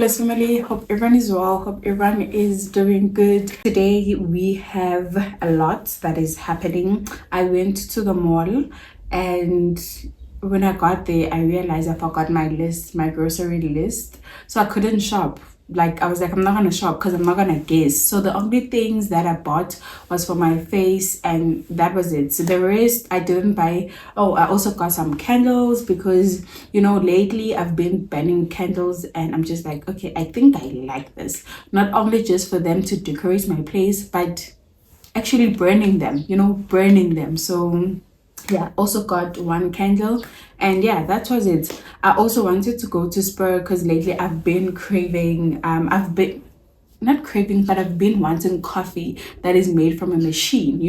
Bliss Family, hope everyone is well, hope everyone is doing good. Today we have a lot that is happening. I went to the mall and when I got there I realized I forgot my grocery list, so I couldn't shop. Like I was like, I'm not gonna shop because I'm not gonna guess. So the only things that I bought was for my face and that was it. So the rest I didn't buy. Oh, I also got some candles because lately I've been burning candles and I'm just like, okay, I think I like this. Not only just for them to decorate my place, but actually burning them. So yeah, also got one candle and yeah, that was it. I also wanted to go to Spur because lately I've been craving I've been not craving, but I've been wanting coffee that is made from a machine.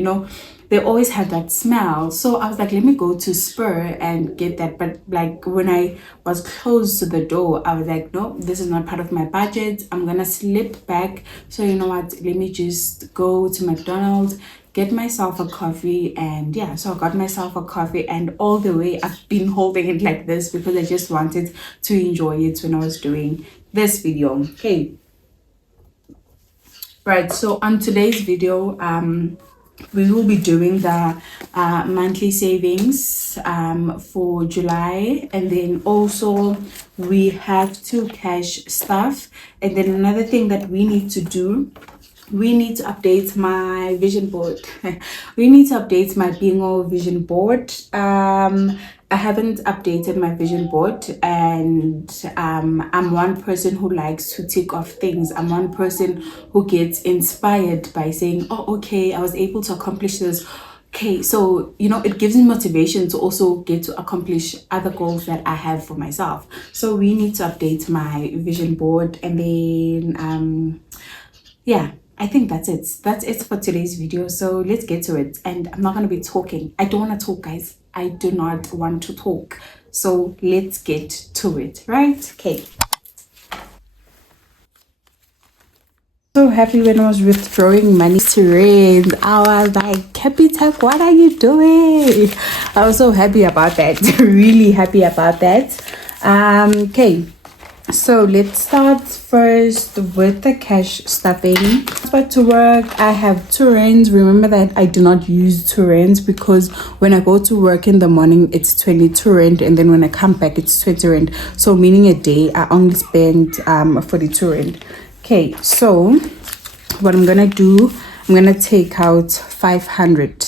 They always have that smell. So I was like, let me go to Spur and get that. But like when I was close to the door, I was like, no, this is not part of my budget. I'm gonna slip back. So you know what? Let me just go to McDonald's, get myself a coffee. And yeah, so I got myself a coffee and all the way I've been holding it like this because I just wanted to enjoy it when I was doing this video. Okay. Right, so on today's video, we will be doing the monthly savings for July, and then also we have to cash stuff. And then another thing that we need to do, we need to update my vision board. We need to update my bingo vision board. I haven't updated my vision board, and I'm one person who likes to tick off things. I'm one person who gets inspired by saying, oh, okay, I was able to accomplish this. Okay, so it gives me motivation to also get to accomplish other goals that I have for myself. So we need to update my vision board, and then yeah, I think that's it for today's video. So let's get to it. And I'm not going to be talking. I don't want to talk, guys. I do not want to talk. So let's get to it, right? Okay. So happy when I was withdrawing money to rent. I was like, Capitec, what are you doing? I was so happy about that. Really happy about that. Okay. So let's start first with the cash stuffing. But to work, I have 2 rands. Remember that I do not use 2 rands because when I go to work in the morning, it's 22 rand, and then when I come back, it's 20 rand. So meaning a day, I only spend 42 rand. Okay, so what I'm gonna do, I'm gonna take out 500.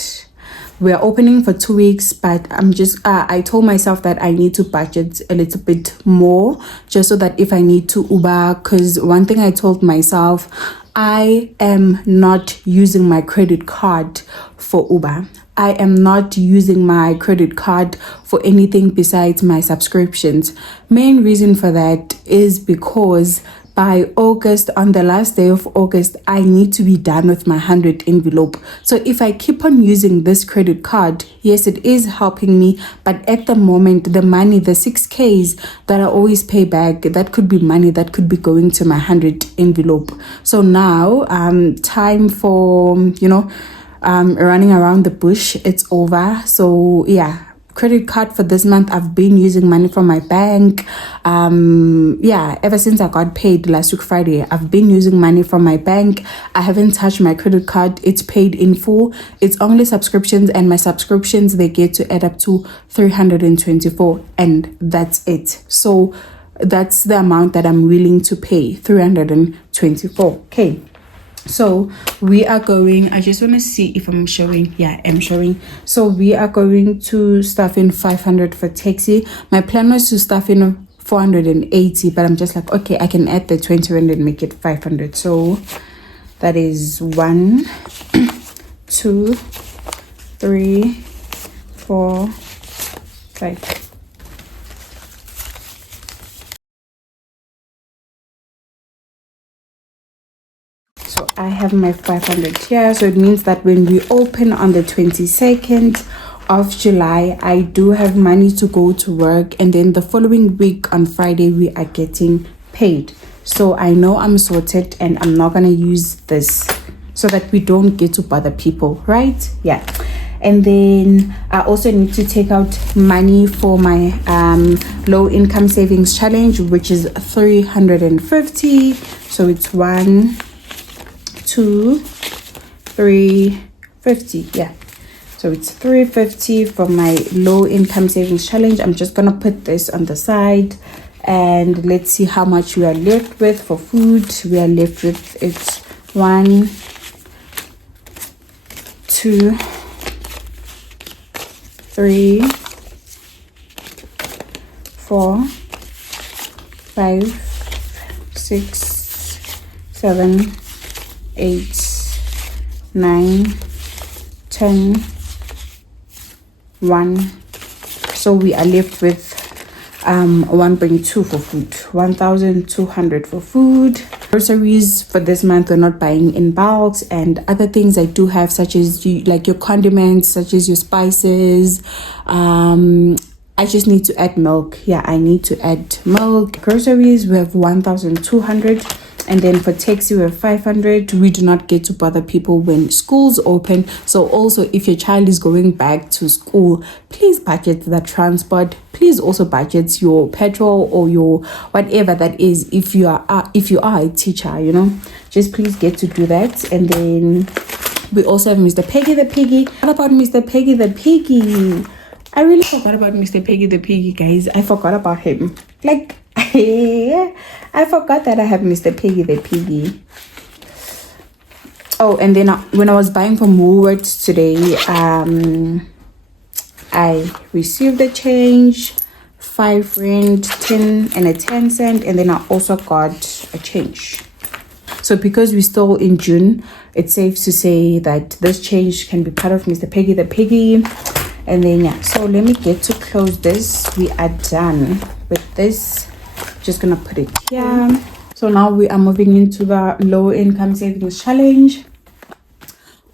We're opening for 2 weeks, but I'm just I told myself that I need to budget a little bit more just so that if I need to Uber, because one thing I told myself, I am not using my credit card for Uber. I am not using my credit card for anything besides my subscriptions. Main reason for that is because by August, on the last day of August, I need to be done with my 100 envelope. So if I keep on using this credit card, yes, it is helping me. But at the moment, the money, the 6Ks that I always pay back, that could be money that could be going to my 100 envelope. So now, time for, running around the bush, it's over. So yeah. Credit card for this month, I've been using money from my bank. Ever since I got paid last week Friday, I've been using money from my bank. I haven't touched my credit card. It's paid in full. It's only subscriptions, and my subscriptions, they get to add up to 324, and that's it. So that's the amount that I'm willing to pay, 324. Okay. So we are going, I just want to see if I'm showing. Yeah, I'm showing. So we are going to stuff in 500 for taxi. My plan was to stuff in 480, but I'm just like, okay, I can add the 20 rand and make it 500. So that is 1 2 3 4 5. So I have my 500 here. So it means that when we open on the 22nd of July, I do have money to go to work. And then the following week on Friday, we are getting paid. So I know I'm sorted and I'm not going to use this so that we don't get to bother people, right? Yeah. And then I also need to take out money for my low income savings challenge, which is 350. So it's 1 2 3 50. Yeah, so it's 350 for my low income savings challenge. I'm just gonna put this on the side, and let's see how much we are left with for food. We are left with, it's 1 2 3 4 5 6 7 8 9 10 1. So we are left with 1.2 for food, 1,200 for food. Groceries for this month we're not buying in bulks, and other things I do have, such as like your condiments, such as your spices. I just need to add milk. Yeah, I need to add milk. Groceries we have 1,200. And then for taxi, we have 500. We do not get to bother people when school's open. So also, if your child is going back to school, please budget the transport. Please also budget your petrol or your whatever that is. If you are a teacher, you know, just please get to do that. And then we also have Mr. Peggy the Piggy. What about Mr. Peggy the Piggy? I really forgot about Mr. Peggy the Piggy, guys. I forgot about him. Like, I forgot that I have Mr. Peggy the Piggy. Oh, and then when I was buying from Woolworths today, I received a change, 5 rand, 10 and a 10 cent, and then I also got a change. So because we're still in June, it's safe to say that this change can be part of Mr. Peggy the Piggy. And then yeah, so let me get to close this. We are done with this. Just gonna put it here. So now we are moving into the low income savings challenge.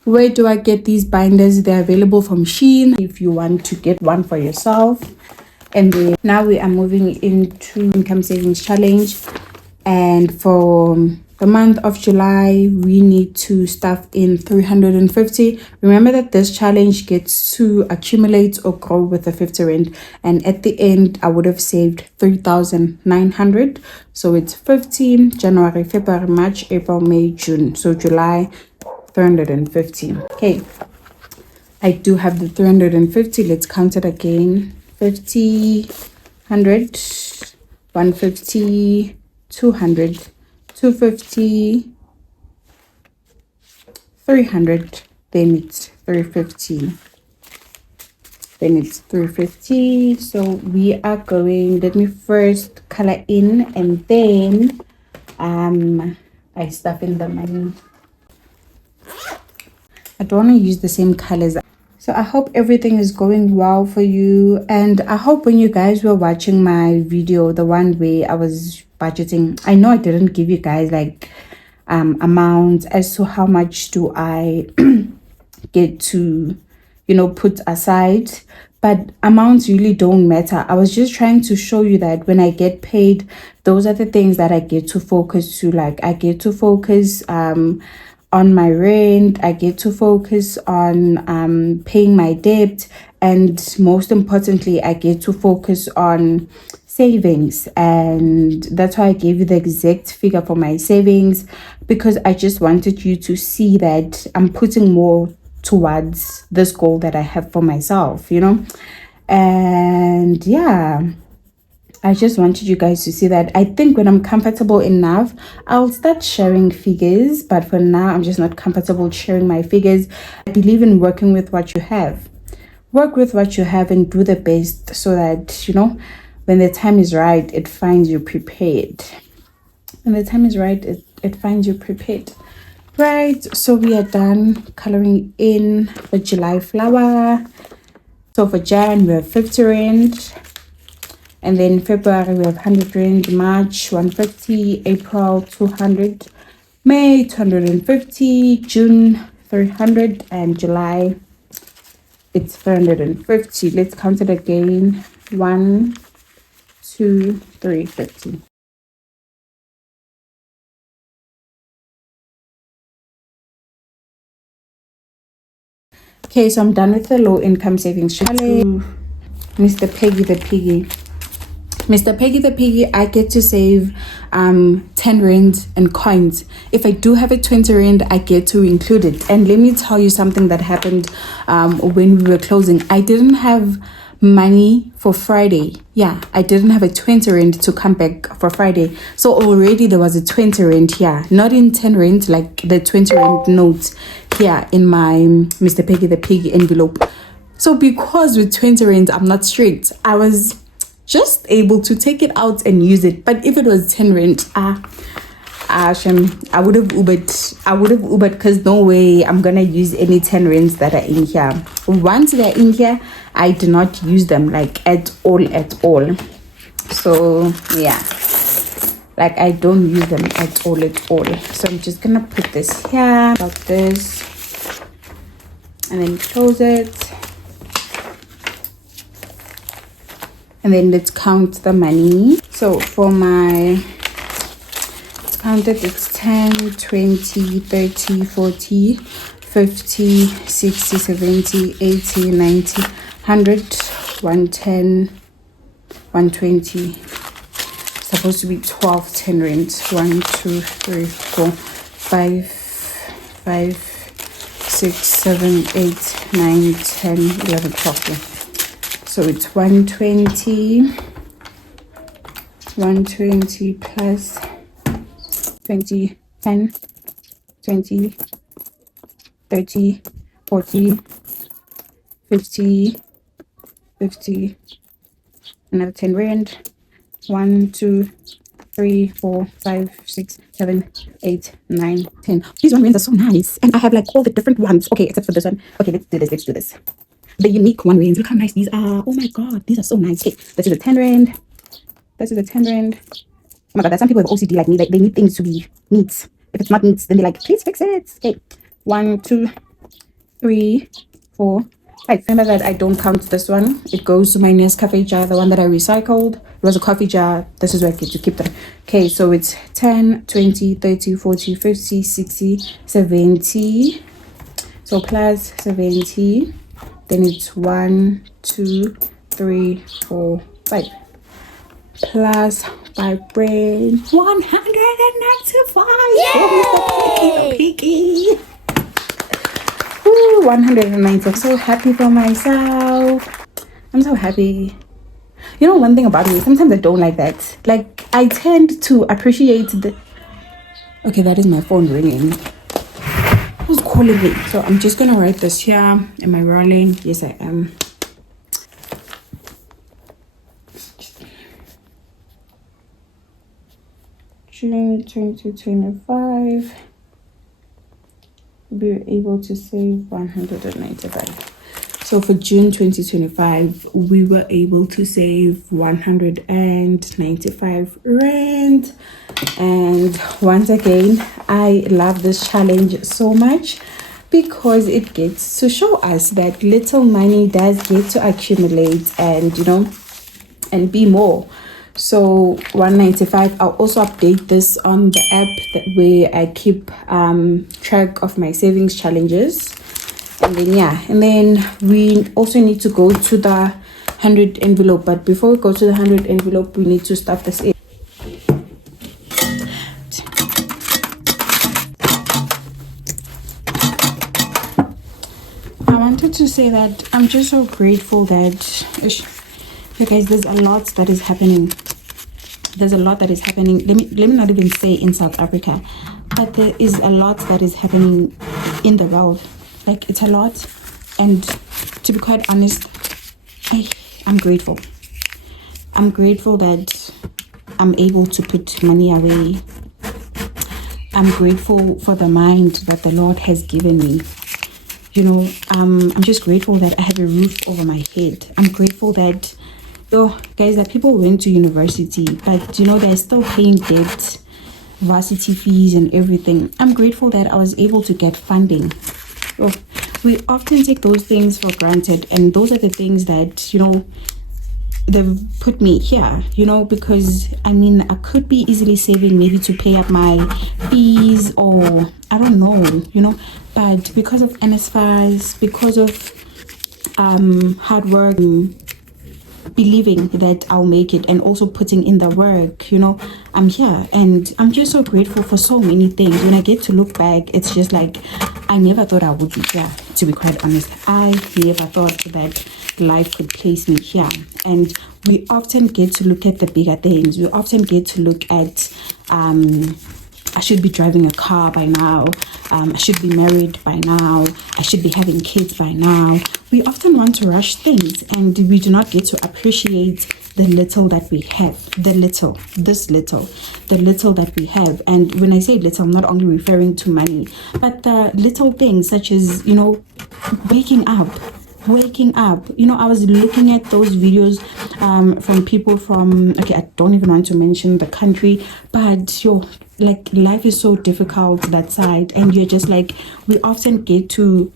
Where do I get these binders? They're available from Shein if you want to get one for yourself. And then now we are moving into income savings challenge, and for the month of July we need to stuff in 350. Remember that this challenge gets to accumulate or grow with the 50 rand, and at the end I would have saved 3,900. So it's 15 January, February, March, April, May, June. So July 350. Okay, I do have the 350. Let's count it again. 50, 100, 150, 200, 250, 300, then it's 350, then it's 350. So we are going, let me first color in, and then I stuff in the money. I don't want to use the same colors. So I hope everything is going well for you, and I hope when you guys were watching my video, the one where I was budgeting, I know I didn't give you guys like amounts as to how much do I get to, you know, put aside, but amounts really don't matter. I was just trying to show you that when I get paid, those are the things that I get to focus to. Like I get to focus on my rent, I get to focus on paying my debt, and most importantly I get to focus on savings. And that's why I gave you the exact figure for my savings, because I just wanted you to see that I'm putting more towards this goal that I have for myself, you know. And yeah, I just wanted you guys to see that. I think when I'm comfortable enough, I'll start sharing figures. But for now, I'm just not comfortable sharing my figures. I believe in working with what you have. Work with what you have and do the best, so that, you know, when the time is right, it finds you prepared. When the time is right, it finds you prepared. Right, so we are done coloring in the July flower. So for Jan, we have 50 rand. And then February we have 100 rand, March 150, April 200, May 250, June 300, and July it's 350. Let's count it again. 1 2 3 50. Okay, so I'm done with the low income savings challenge. Mr. Peggy the Piggy. Mr. Peggy the Piggy, I get to save 10 rand and coins. If I do have a 20 rand, I get to include it. And let me tell you something that happened when we were closing. I didn't have money for Friday. Yeah, I didn't have a 20 rand to come back for Friday. So already there was a 20 rand here, not in 10 rand, like the 20 rand note here in my Mr. Peggy the Piggy envelope. So because with 20 rand, I'm not strict, I was just able to take it out and use it. But if it was 10 rand, I would have Ubered because no way I'm gonna use any 10 rands that are in here. Once they're in here, I do not use them like at all. So yeah, like I don't use them at all. So I'm just gonna put this here like this and then close it. And then let's count the money. So for my, let's count it, it's 10, 20, 30, 40, 50, 60, 70, 80, 90, 100, 110, 120. It's supposed to be 12 10 rands. 1, 2, 3, 4, 5, 6, 7, 8, 9, 10, 11, 12. Yeah. So it's 120 plus 20, 10, 20, 30, 40, 50, another 10 rand. 1, 2, 3, 4, 5, 6, 7, 8, 9, 10. These 1 rands are so nice. And I have like all the different ones. Okay, except for this one. Okay, let's do this. The unique 1 rands. Look how nice these are. Oh my god, these are so nice. Okay, this is a 10 rand. This is a 10 rand. Oh my god, there's some people with OCD like me. Like they need things to be neat. If it's not neat, then they're like, please fix it. Okay, 1, 2, 3, 4, 5. Remember that I don't count this one. It goes to my Nescafe jar, the one that I recycled. It was a coffee jar. This is where I get to keep them. Okay, so it's 10, 20, 30, 40, 50, 60, 70. So plus 70. Then it's 1, 2, 3, 4, 5. Plus 5 rand. 195. Yay! Piggy. Woo, 190. I'm so happy for myself. I'm so happy. You know, one thing about me, sometimes I don't like that. Like, I tend to appreciate the... Okay, that is my phone ringing. Who's calling me? So I'm just gonna write this here. Am I rolling? Yes, I am. June 2025. We were able to save 195. So for June 2025, we were able to save 195 rand. And once again, I love this challenge so much because it gets to show us that little money does get to accumulate and, you know, and be more. So 195, I'll also update this on the app where I keep track of my savings challenges. And then yeah, and then we also need to go to the 100 envelope. But before we go to the 100 envelope, we need to stuff this in. I wanted to say that I'm just so grateful that, you guys, there's a lot that is happening. There's a lot that is happening. Let me not even say in South Africa, but there is a lot that is happening in the world. Like, it's a lot, and to be quite honest, I'm grateful. I'm grateful that I'm able to put money away. I'm grateful for the mind that the Lord has given me. You know, I'm just grateful that I have a roof over my head. I'm grateful that, guys, that people went to university, but you know, they're still paying debt, varsity fees and everything. I'm grateful that I was able to get funding. We often take those things for granted, and those are the things that, you know, they've put me here, you know, because I mean, I could be easily saving maybe to pay up my fees, or I don't know, you know, but because of NSFAs, because of hard work, believing that I'll make it, and also putting in the work, you know, I'm here, and I'm just so grateful for so many things. When I get to look back, it's just like I never thought I would be here, to be quite honest. I never thought that life could place me here. And we often get to look at the bigger things. We often get to look at I should be driving a car by now, I should be married by now, I should be having kids by now. We often want to rush things, and we do not get to appreciate the little that we have, the little that we have. And when I say little, I'm not only referring to money, but the little things such as, you know, waking up. You know, I was looking at those videos from people from, okay, I don't even want to mention the country, but like, life is so difficult that side, and you're just like, we often get to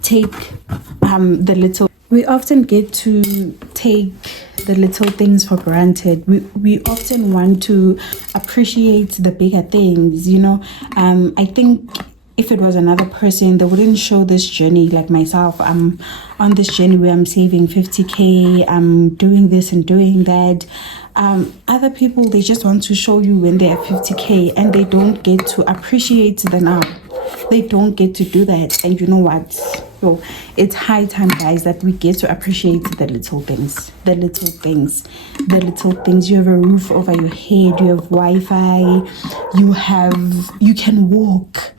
take the little things for granted. We often want to appreciate the bigger things, you know. I think if it was another person, they wouldn't show this journey. Like myself, I'm on this journey where I'm saving 50k, I'm doing this and doing that. Other people, they just want to show you when they're 50k, and they don't get to appreciate the now. They don't get to do that. And you know what? So it's high time, guys, that we get to appreciate the little things. You have a roof over your head, you have Wi-Fi, you can walk,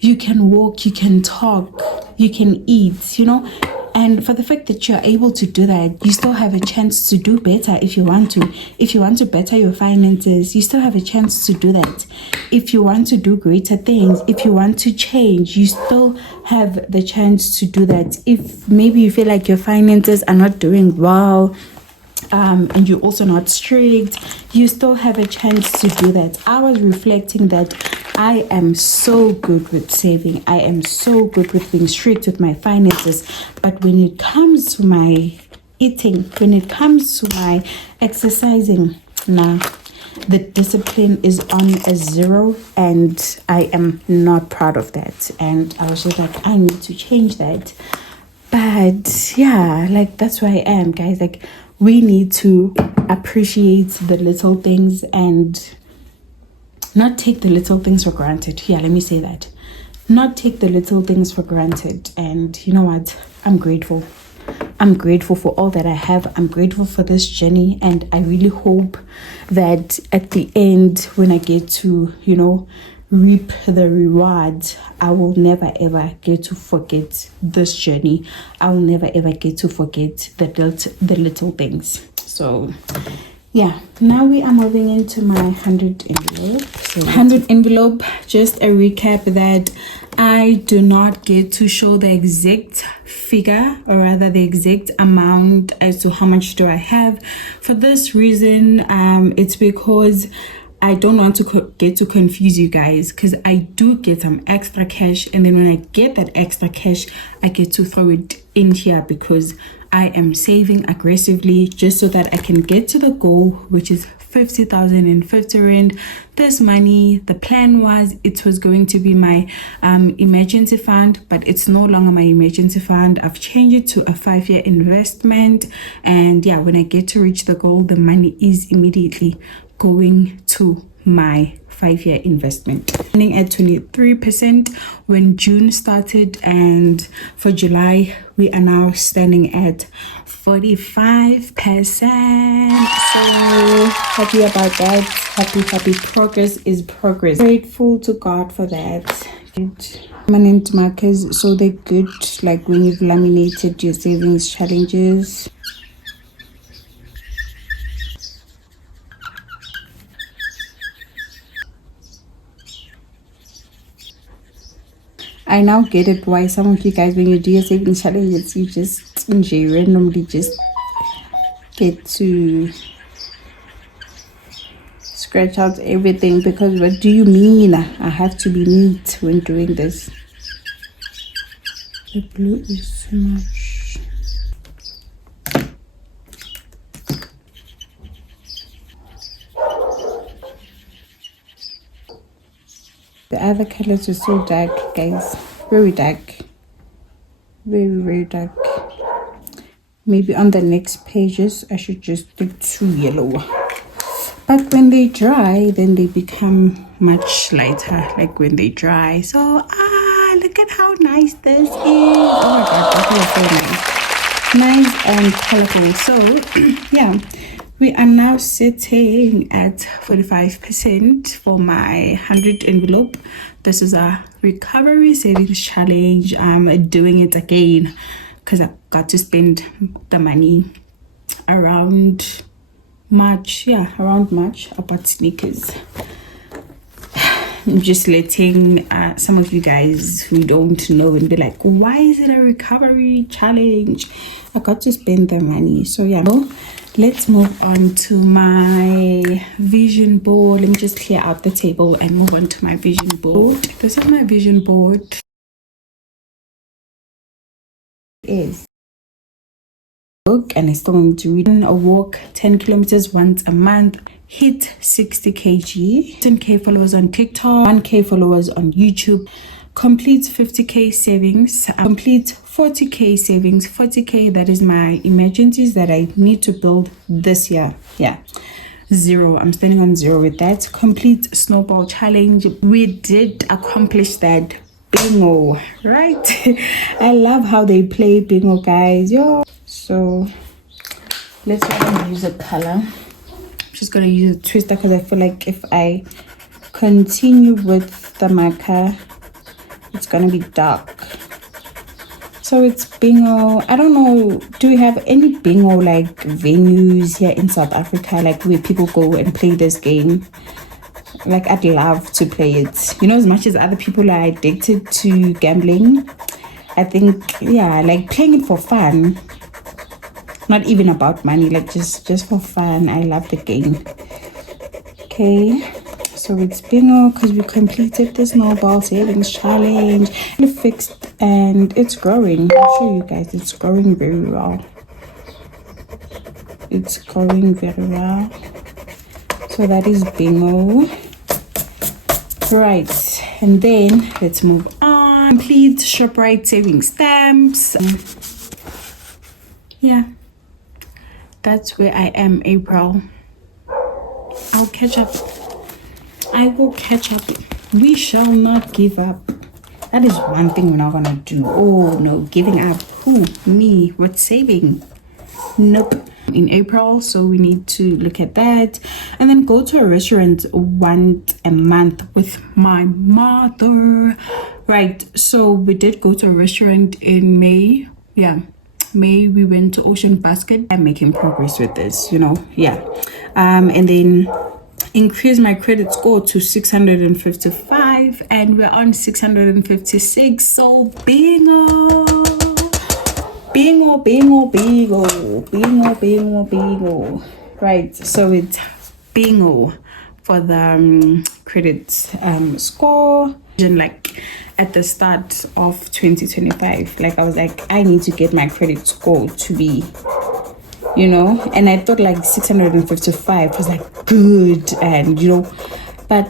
you can talk, you can eat, you know. And for the fact that you're able to do that, you still have a chance to do better if you want to. If you want to better your finances, you still have a chance to do that. If you want to do greater things, if you want to change, you still have the chance to do that. If maybe you feel like your finances are not doing well, and you're also not strict, you still have a chance to do that. I was reflecting that I am so good with saving, I am so good with being strict with my finances, but when it comes to my eating, when it comes to my exercising, nah, the discipline is on a 0, and I am not proud of that. And I was just like, I need to change that. But yeah, like, that's where I am, guys. Like, we need to appreciate the little things and not take the little things for granted. Yeah, let me say that. Not take the little things for granted. And you know what? I'm grateful. I'm grateful for all that I have. I'm grateful for this journey. And I really hope that at the end, when I get to, you know, reap the rewards, I will never ever get to forget this journey. I will never ever get to forget the little things. So yeah, now we are moving into my 100 envelope. So 100 envelope, just a recap that I do not get to show the exact figure, or rather the exact amount as to how much do I have. For this reason, it's because I don't want to get to confuse you guys, because I do get some extra cash, and then when I get that extra cash, I get to throw it in here because I am saving aggressively just so that I can get to the goal, which is 50,050 rand. This money, the plan was it was going to be my emergency fund, but it's no longer my emergency fund. I've changed it to a 5-year investment, and yeah, when I get to reach the goal, the money is immediately going to my 5-year investment, running at 23% when June started, and for July we are now standing at 45%. So happy about that. Happy. Progress is progress. Grateful to God for that. Permanent markers, so they're good, like when you've laminated your savings challenges. I now get it why some of you guys, when you do your savings challenges, you just randomly just get to scratch out everything, because what do you mean I have to be neat when doing this? The blue is so much. other colors are so dark, guys. Very dark. Very dark. Maybe on the next pages I should just do 2 yellow. But when they dry, then they become much lighter, like when they dry. So look at how nice this is. Oh my god, that is so nice. Nice and colorful. So yeah, we are now sitting at 45% for my 100 envelope. This is a recovery savings challenge. I'm doing it again because I got to spend the money around March. Around March. I bought sneakers. I'm just letting some of you guys who don't know and be like, why is it a recovery challenge? I got to spend the money. So yeah, let's move on to my vision board. Let me just clear out the table and move on to my vision board. This is my vision board. Is and I still need to read a walk 10 kilometers once a month, hit 60 kg, 10k followers on TikTok, 1k followers on YouTube, complete 50k savings, complete 40k savings. 40k, that is my emergencies that I need to build this year. 0, I'm standing on 0 with that. Complete snowball challenge, we did accomplish that. Bingo, right? I love how they play bingo, guys. So let's go and use a color. I'm just gonna use a twister because I feel like if I continue with the marker, it's gonna be dark. So it's bingo. I don't know, do we have any bingo like venues here in South Africa, like where people go and play this game? Like, I'd love to play it. You know, as much as other people are addicted to gambling, I think, like playing it for fun, not even about money, like just for fun. I love the game. Okay, so it's bingo because we completed the snowball savings challenge. It's fixed and it's growing. I'll show you guys, it's growing very well. It's growing very well. So that is bingo. Right, and then let's move on. Complete ShopRite savings stamps. That's where I am. April, I'll catch up. I will catch up. We shall not give up. That is one thing we're not gonna do. Oh no, giving up. Who? Me? What saving? Nope. In April, so we need to look at that and then go to a restaurant once a month with my mother. Right, so we did go to a restaurant in May. May we went to Ocean Basket. I'm making progress with this, and then increase my credit score to 655 and we're on 656. So bingo. Right, so it's bingo for the credit score. And like at the start of 2025, like I was like, I need to get my credit score to be, and I thought like 655 was like good, and but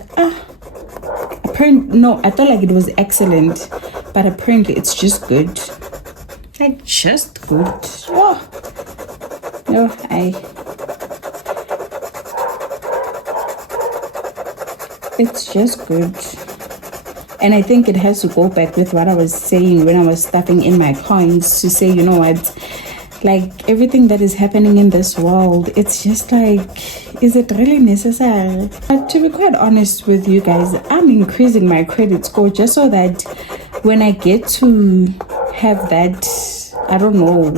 apparently no, I thought like it was excellent, but apparently it's just good. Like just good. It's just good. And I think it has to go back with what I was saying when I was stuffing in my coins to say, like everything that is happening in this world, it's just like, is it really necessary? But to be quite honest with you guys, I'm increasing my credit score just so that when I get to have that, I don't know,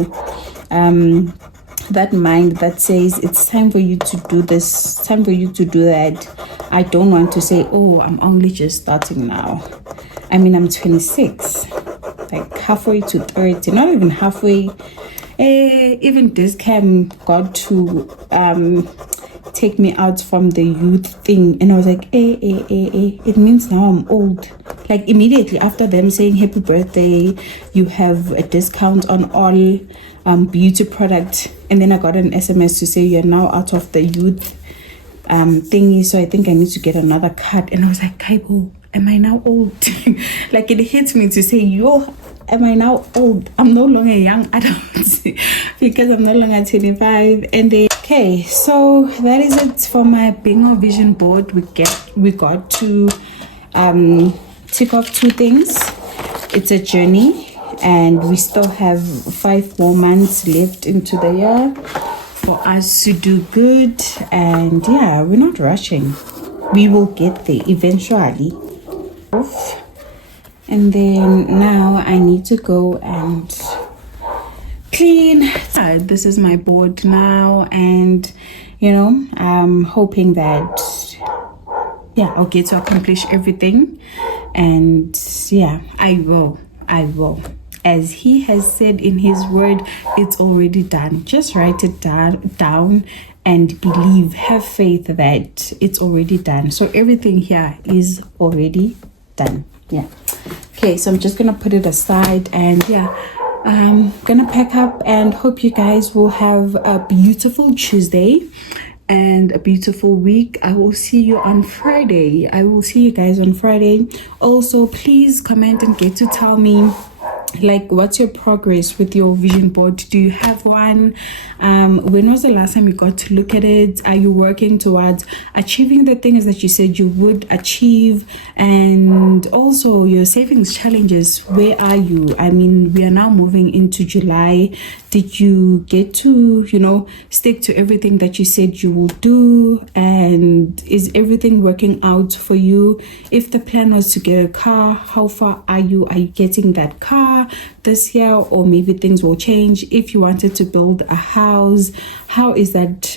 that mind that says it's time for you to do this, time for you to do that, I don't want to say, oh, I'm only just starting now. I mean, I'm 26, like halfway to 30, not even halfway. Even this cam got to take me out from the youth thing, and I was like, it means now I'm old. Like immediately after them saying happy birthday, you have a discount on all beauty products, and then I got an SMS to say you're now out of the youth thingy, so I think I need to get another card. And I was like, Kaibo, am I now old? Like, it hits me to say, yo, am I now old? I'm no longer a young adult because I'm no longer 25. And then, okay, so that is it for my bingo vision board. We got to tick off 2 things. It's a journey, and we still have 5 more months left into the year for us to do good. And yeah, we're not rushing. We will get there eventually. And then now I need to go and clean. This is my board now, and you know, I'm hoping that I'll get to accomplish everything. And yeah, I will. As he has said in his word, it's already done. Just write it down and believe, have faith that it's already done. So everything here is already done. Yeah. Okay, so I'm just gonna put it aside, and I'm gonna pack up, and hope you guys will have a beautiful Tuesday and a beautiful week. I will see you on Friday. I will see you guys on Friday. Also, please comment and get to tell me, like, what's your progress with your vision board? Do you have one? When was the last time you got to look at it? Are you working towards achieving the things that you said you would achieve? And also your savings challenges, where are you? I mean, we are now moving into July. Did you get to, you know, stick to everything that you said you will do? And is everything working out for you? If the plan was to get a car, how far are you? Are you getting that car this year, or maybe things will change? If you wanted to build a house, how is that,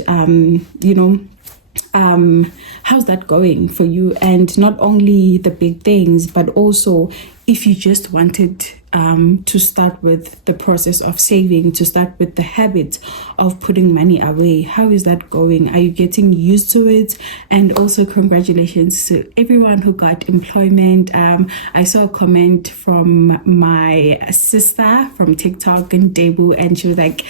how's that going for you? And not only the big things, but also if you just wanted to start with the process of saving, to start with the habit of putting money away, how is that going? Are you getting used to it? And also, congratulations to everyone who got employment. I saw a comment from my sister from TikTok, and Debu, and she was like,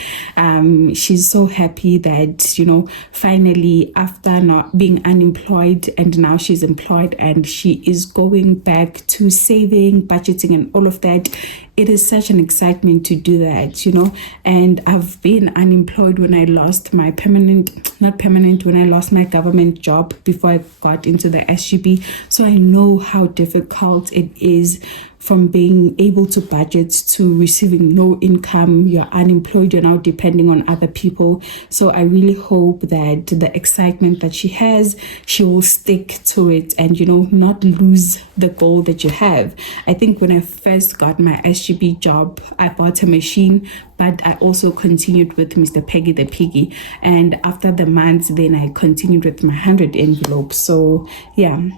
she's so happy that, you know, finally, after not being unemployed, and now she's employed, and she is going back to saving, budgeting, and all of that. It is such an excitement to do that, you know. And I've been unemployed when I lost my when I lost my government job before I got into the SGB. So I know how difficult it is, from being able to budget to receiving no income. You're unemployed, you're now depending on other people. So I really hope that the excitement that she has, she will stick to it, and, you know, not lose the goal that you have. I think when I first got my SGB job, I bought a machine, but I also continued with Mr Peggy the Piggy. And after the months, then I continued with my 100 envelope. So yeah,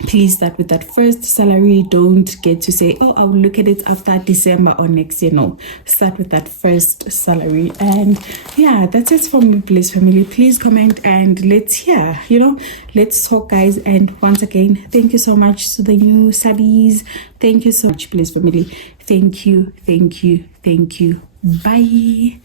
please start with that first salary. Don't get to say, oh, I'll look at it after December or next year. No, start with that first salary. And yeah, that's it from me, Bliss Family. Please comment and let's talk, guys. And once again, thank you so much to the new subbies. Thank you so much, Bliss Family. Thank you. Bye.